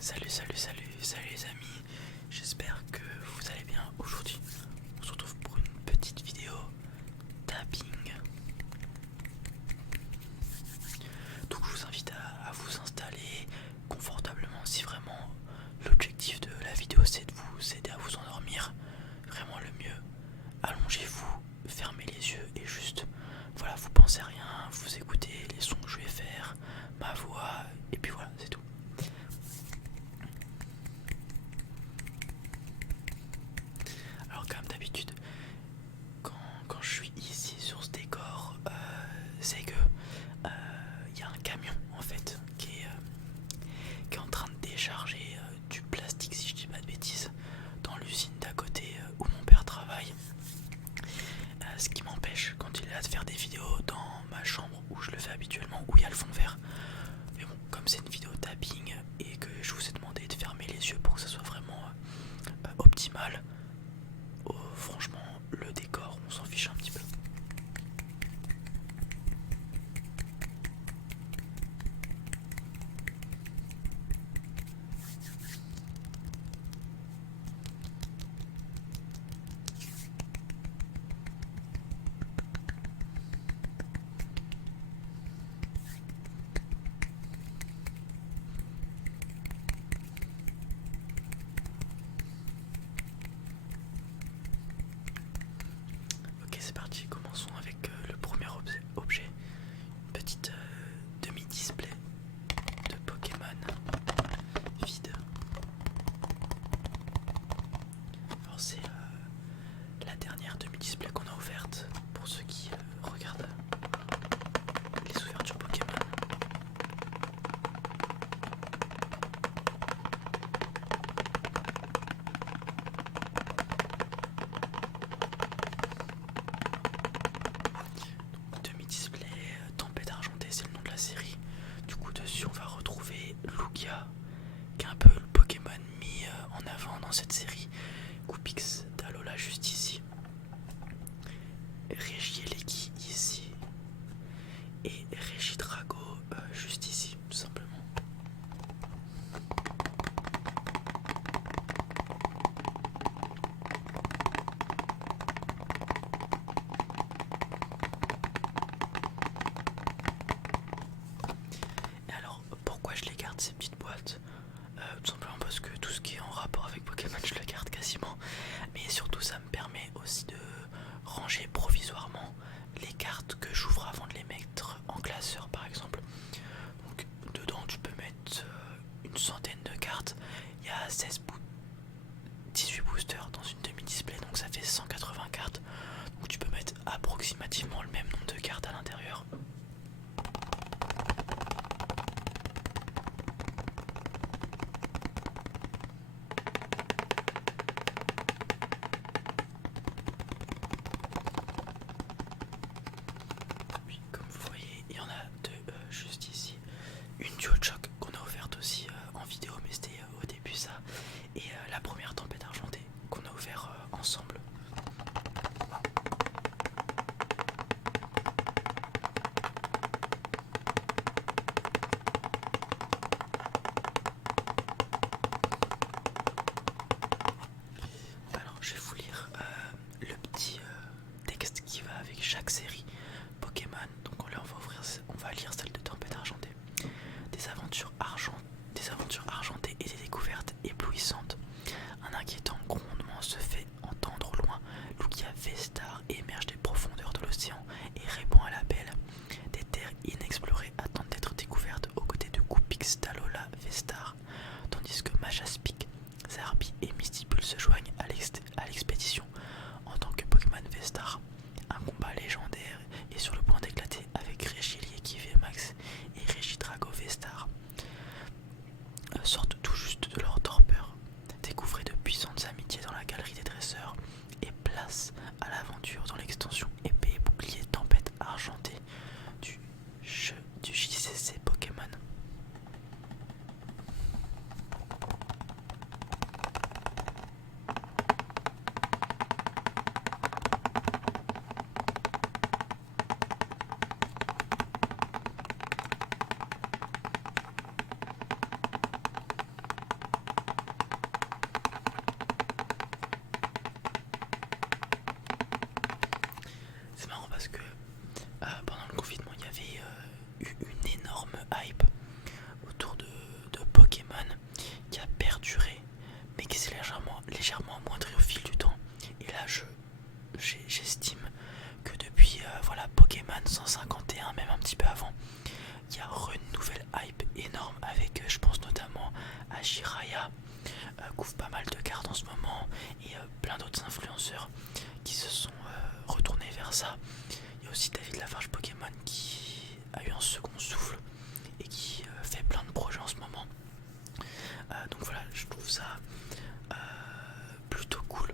Salut les amis, j'espère que vous allez bien. Aujourd'hui, on se retrouve pour une petite vidéo tapping. Donc je vous invite à vous installer confortablement si vraiment l'objectif de la vidéo c'est de vous aider à vous endormir. Vraiment le mieux, allongez-vous, fermez les yeux et juste, voilà, vous pensez à rien, vous écoutez les sons que je vais faire, ma voix, et puis voilà, c'est tout. Alors comme d'habitude, quand je suis ici sur ce décor, c'est que y a un camion en fait qui est en train de décharger du plastique, si je dis pas de bêtises, dans l'usine d'à côté où mon père travaille. Ce qui m'empêche quand il est là de faire des vidéos dans ma chambre où je le fais habituellement, où il y a le fond vert. Mais bon, comme c'est une vidéo tapping et que je vous ai demandé de fermer les yeux pour que ça soit vraiment optimal, franchement le décor on s'en fiche un petit peu. Ok, c'est parti, commençons avec le premier objet, une petite demi-display de Pokémon vide. Alors c'est la dernière demi-display qu'on a ouverte pour ceux qui regardent les ouvertures Pokémon. Demi-display Tempête Argentée, c'est le nom de la série. Du coup dessus on va retrouver Lugia, qui est un peu le Pokémon mis en avant dans cette série. Coupix d'Alola juste ici, Regieleki ici et Regidrago juste ici tout simplement. Et alors pourquoi je les garde ces petites boîtes? Tout simplement parce que tout ce qui est en rapport avec Pokémon je le garde quasiment, mais surtout ça me permet aussi de ranger provisoirement les cartes que j'ouvre avant de les mettre en classeur par exemple. Donc dedans tu peux mettre une centaine de cartes, il y a 18 boosters dans une demi-display, donc ça fait 180 cartes, donc tu peux mettre approximativement le même nombre de cartes à l'intérieur. Puis comme vous voyez, il y en a deux juste ici. Une Duo-Shock qu'on a ouverte aussi en vidéo, mais c'était au début ça. Et la première Tempête Argentée qu'on a ouvert ensemble. Alors je vais vous lire le petit texte qui va avec chaque série Pokémon. Donc là on va lire celle de Tempête Argentée. Des aventures argentées et des découvertes éblouissantes. Un inquiétant grondement se fait entendre au loin. Lugia Vestar émerge des profondeurs de l'océan et répond à l'appel. Des terres inexplorées attendent d'être découvertes aux côtés de Coupix, Talola, Vestar, tandis que Majaspic, Zarbi et Mistipul se joignent à l'expédition. En tant que Pokémon Vestar, un combat légendaire est sur le point d'éclater avec Regieleki VMAX et Regidrago Vestar. Sortent tout juste de leur torpeur. Découvrez de puissantes amitiés dans la galerie des dresseurs et place à l'aventure dans l'extension épée et bouclier Tempête Argentée du JCC Pokémon. regarde en ce moment et plein d'autres influenceurs qui se sont retournés vers ça. Il y a aussi David Lafarge Pokémon qui a eu un second souffle et qui fait plein de projets en ce moment. Donc voilà, je trouve ça plutôt cool.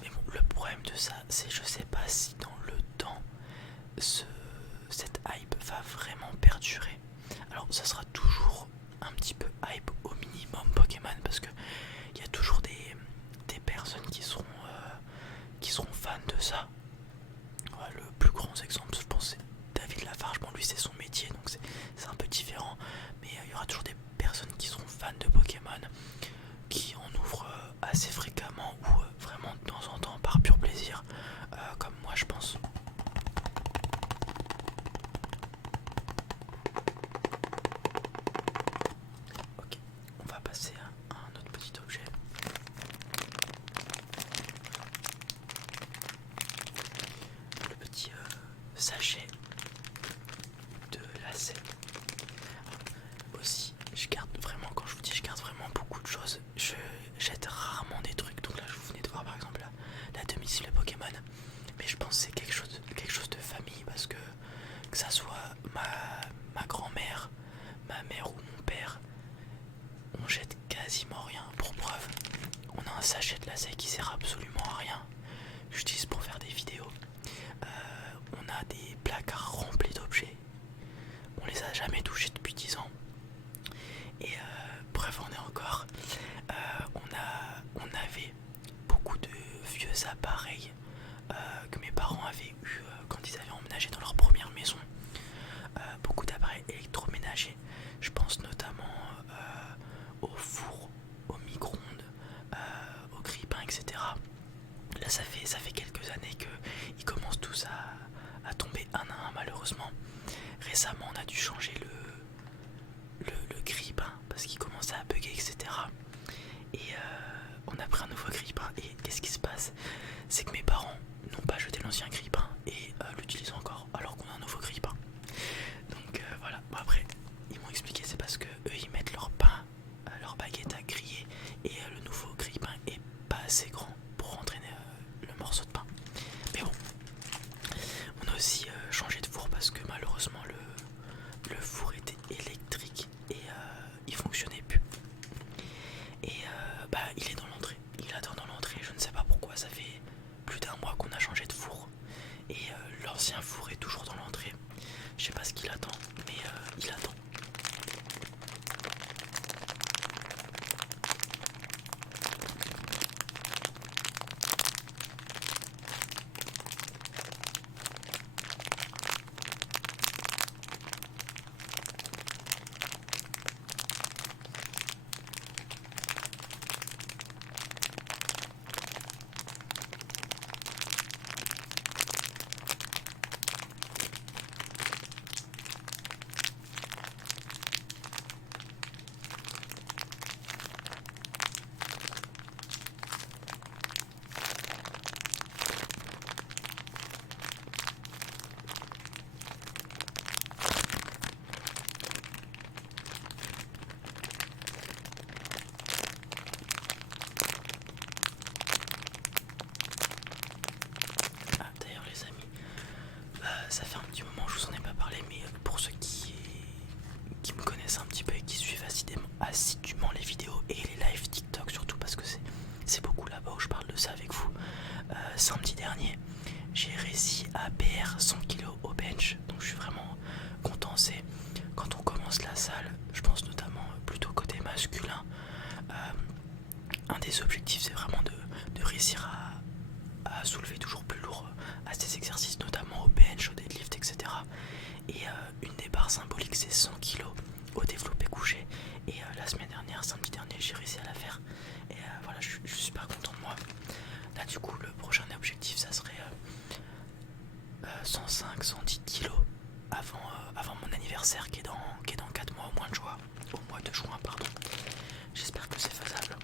Mais bon, le problème de ça, c'est je sais pas si dans le temps cette hype va vraiment perdurer. Alors ça sera toujours un petit peu hype au minimum Pokémon parce que il y a toujours des personnes qui seront fans de ça. Ouais, le plus grand exemple, je pense, c'est David Lafarge. Bon, lui c'est son métier donc c'est un peu différent, mais il y aura toujours des personnes qui seront fans de Pokémon, qui en ouvrent assez fréquemment ou vraiment de temps en temps par pur plaisir, comme moi je pense. Ok, on va passer à un autre petit objet. Le petit sachet de lacets. Aussi, je garde vraiment, quand je vous dis je garde vraiment beaucoup de choses, je jette rarement des trucs. Donc là, je vous venez de voir par exemple la demi-cible Pokémon, mais je pense que c'est quelque chose de famille parce que ça soit ma grand-mère, ma mère ou mon père, on jette quasiment rien. Pour preuve, on a un sachet de lacets qui sert absolument à rien, que j'utilise pour faire des vidéos. On a des placards remplis d'objets, on les a jamais touchés depuis 10 ans. Et bref, on est encore. On avait beaucoup de vieux appareils que mes parents avaient eu quand ils avaient emménagé dans leur première maison. Beaucoup d'appareils électroménagers. Je pense notamment au four, au micro-ondes, au grille-pain, etc. Là, ça fait quelques années qu'ils commencent tous à tomber un à un, malheureusement. Récemment, on a dû changer le grille-pain parce qu'il commençait à bugger, etc. Et on a pris un nouveau grille-pain. Et qu'est-ce qui se passe? C'est que mes parents n'ont pas jeté l'ancien grille-pain et l'utilisent encore alors qu'on a un nouveau grille-pain. Donc voilà. Bon, après, ils m'ont expliqué, c'est parce que eux ils mettent leur pain, leur baguette à griller, et le nouveau grille-pain est pas assez grand pour entraîner le morceau de pain. Mais bon, on a aussi changé de four parce que malheureusement le four était électrique et il fonctionnait plus. Et il est dans l'entrée, il attend dans l'entrée, je ne sais pas pourquoi, ça fait plus d'un mois qu'on a changé de four. Et l'ancien four est toujours dans l'entrée. Je sais pas ce qu'il attend, mais il attend. Ah, d'ailleurs les amis, ça fait un petit moment que je vous en ai pas parlé, mais pour ceux qui me connaissent un petit peu et qui suivent assidûment les vidéos et les lives TikTok surtout, parce que c'est beaucoup là-bas où je parle de ça avec vous. Samedi dernier, j'ai réussi à PR 100 kg au bench, donc je suis vraiment content. C'est quand on commence la salle, je pense notamment plutôt côté masculin, un des objectifs c'est vraiment de réussir à soulever toujours plus lourd à ces exercices, notamment au bench, au deadlift, etc. Et une des barres symboliques c'est 100 kg au développé couché. Et la semaine dernière, samedi dernier, j'ai réussi à la faire. Et voilà, je suis super content de moi. Là du coup, le prochain objectif ça serait 105, 110 kg avant mon anniversaire qui est dans 4 mois au mois de juin. au mois de juin, pardon. J'espère que c'est faisable.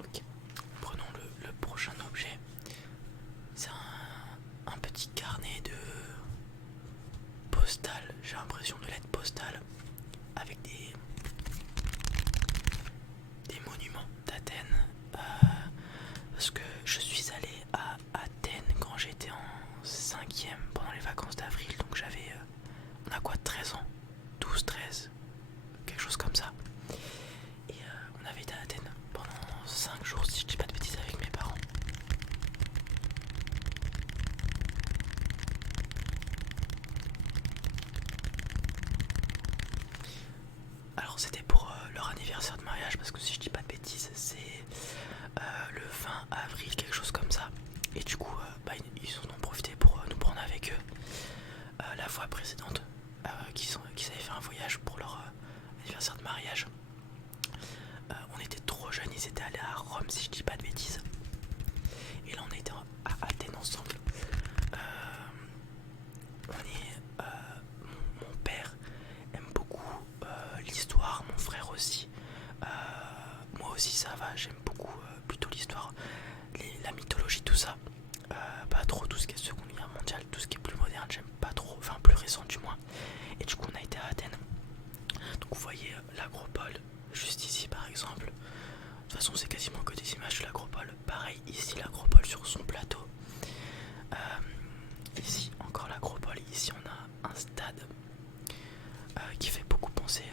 Ok. Prenons le prochain objet. C'est un petit carnet de postales, j'ai l'impression de lettres postales, avec des monuments d'Athènes. Parce que je suis allé à Athènes quand j'étais en 5e pendant les vacances d'avril, donc j'avais, on a quoi, 13 ans, 12, 13, quelque chose comme ça. Et on avait été à Athènes pendant 5 jours, si je dis pas de bêtises, avec mes parents. Alors c'était pour leur anniversaire de mariage, parce que si je dis pas de bêtises, c'est le 20 avril, quelque chose comme ça. Et du coup, ils en ont profité pour nous prendre avec eux. La fois précédente, qu'ils avaient fait un voyage pour leur anniversaire de mariage. On était trop jeunes, ils étaient allés à Rome, si je dis pas de bêtises. Et là, on était à Athènes ensemble. Mon père aime beaucoup l'histoire, mon frère aussi. Moi aussi, ça va, j'aime beaucoup plutôt l'histoire, la mythologie, tout ça. Pas trop tout ce qui est Seconde Guerre mondiale, tout ce qui est plus moderne, j'aime pas trop, enfin plus récent du moins. Et du coup, on a été à Athènes. Donc, vous voyez l'Acropole, juste ici par exemple. De toute façon, c'est quasiment que des images de l'Acropole. Pareil, ici l'Acropole sur son plateau. Ici, encore l'Acropole. Ici, on a un stade qui fait beaucoup penser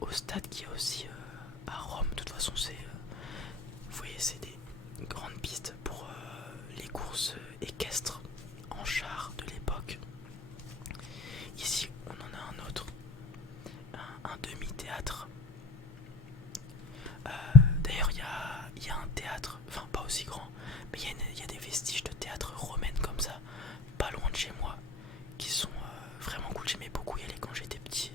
au stade qui est aussi à Rome. De toute façon, vous voyez, c'est des grandes pistes pour les courses équestres en char de l'époque. Ici, on en a un autre, un demi-théâtre. D'ailleurs, il y a un théâtre, enfin pas aussi grand, mais il y a des vestiges de théâtre romaines comme ça, pas loin de chez moi, qui sont vraiment cool. J'aimais beaucoup y aller quand j'étais petit,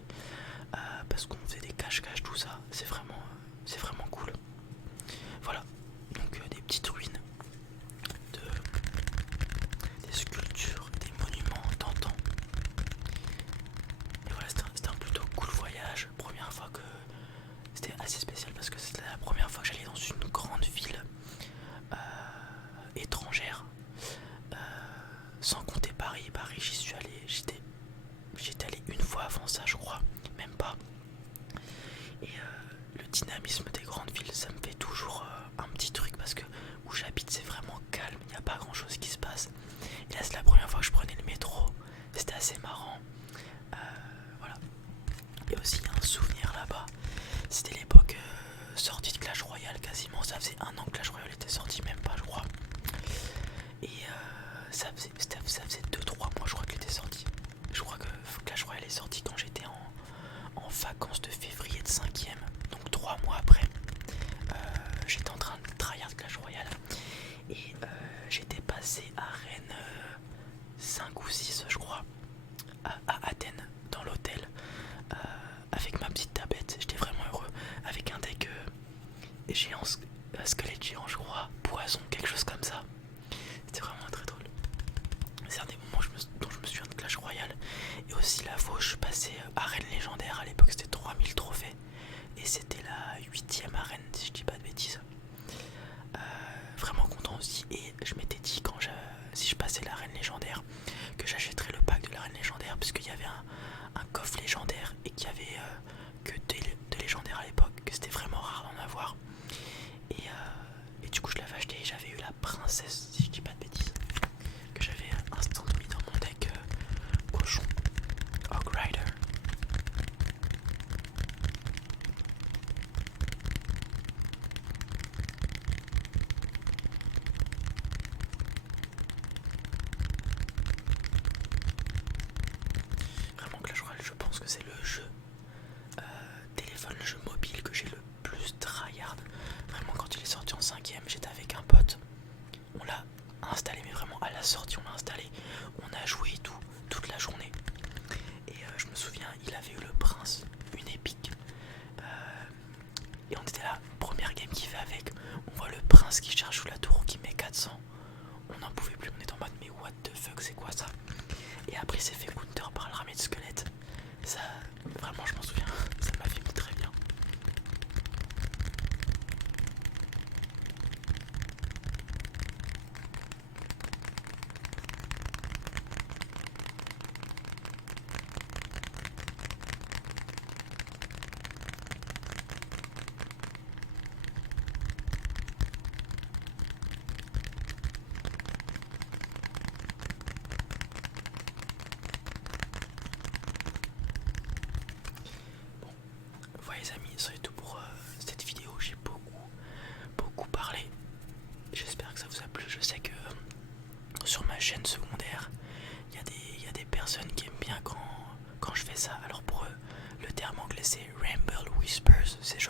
parce qu'on faisait des cache-cache, tout ça. C'est vraiment cool. Voilà, donc des petites ruines, des sculptures, des monuments d'antan. Et voilà, c'était un plutôt cool voyage. Première fois que c'était assez spécial parce que c'était la première fois que j'allais dans une grande ville étrangère, sans compter Paris. Paris, j'y suis allé, j'étais allé une fois avant ça, je crois, même pas. Et le dynamisme des grandes villes, ça me fait toujours un petit truc parce que où j'habite, c'est vraiment calme, il n'y a pas grand chose qui se passe. Et là, c'est la première fois que je prenais le métro, c'était assez marrant. Voilà. Et aussi, il y a un souvenir là-bas, c'était l'époque sortie de Clash Royale quasiment. Ça faisait 1 an que Clash Royale était sorti, même pas, je crois. Et ça faisait 2-3 mois, je crois, qu'elle était sortie. Je crois que Clash Royale est sorti quand j'étais en vacances de février de 5e. Donc 3 mois après, j'étais en train de tryhard Clash Royale. Et j'étais passé à Rennes 5 ou 6, je crois, à Athènes, dans l'hôtel, avec ma petite tablette. J'étais vraiment heureux, avec un deck géant, squelette géant, je crois, poison, quelque chose comme ça. C'était vraiment très drôle. C'est un des moments dont je me souviens de Clash Royale. Et aussi la fois où je passais arène légendaire. À l'époque, c'était 3000 trophées. Et c'était la 8e arène, si je dis pas de bêtises. Vraiment content aussi. Et je m'étais dit, si je passais l'arène légendaire, que j'achèterais le pack de l'arène légendaire, puisqu'il y avait un coffre légendaire et qu'il y avait que deux légendaires à l'époque, que c'était vraiment rare d'en avoir. game, j'étais avec un pote. On l'a installé, mais vraiment à la sortie, on l'a installé. On a joué et tout, toute la journée. Et je me souviens, il avait eu le prince, une épique. Et on était là, première game qu'il fait avec. On voit le prince qui cherche sous la tour, qui met 400. On n'en pouvait plus, on était en mode, mais what the fuck, c'est quoi ça? Et après, il s'est fait counter par l'armée de squelettes. Ça, vraiment, je m'en souviens, ça m'a fait très bien. Voilà les amis, ça c'est tout pour cette vidéo. J'ai beaucoup parlé. J'espère que ça vous a plu. Je sais que sur ma chaîne secondaire, il y a des personnes qui aiment bien quand je fais ça. Alors pour eux, le terme anglais c'est Ramble Whispers. C'est genre